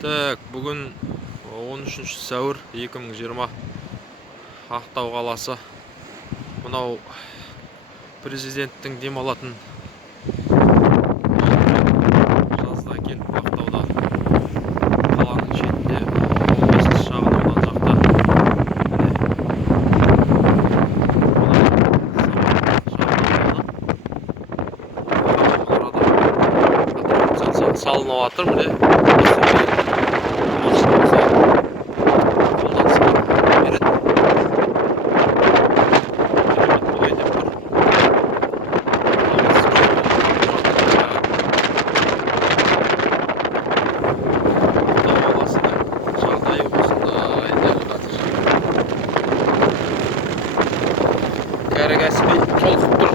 Так, бүгін 13 сәуір 2020 Ақтау қаласы. Мынау президенттің демалатын жазда келіп Ақтауда қаланың шетінде 15 шағын аудан жақта салынып жатыр. Міне кәрі кәсіби толқып тұр.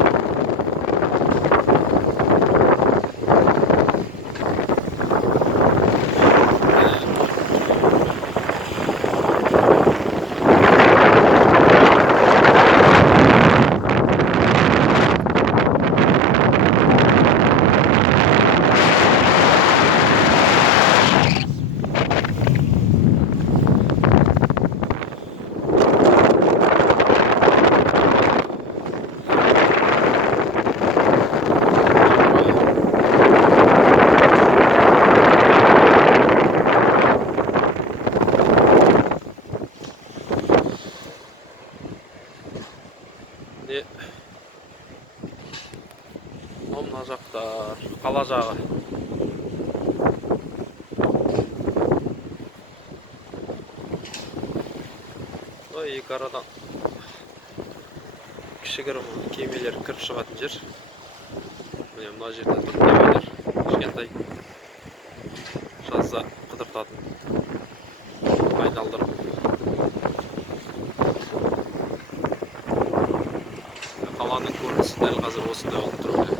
Мына жақта қала жағы. Екі арадан кішігірім кемелер кіріп шығатын жер. Міне мына жерде тұр кемелер, кішкентай жазда қыдыртатын айналдырып. Қаланың көрінісі дәл қазір осындай болып тұр.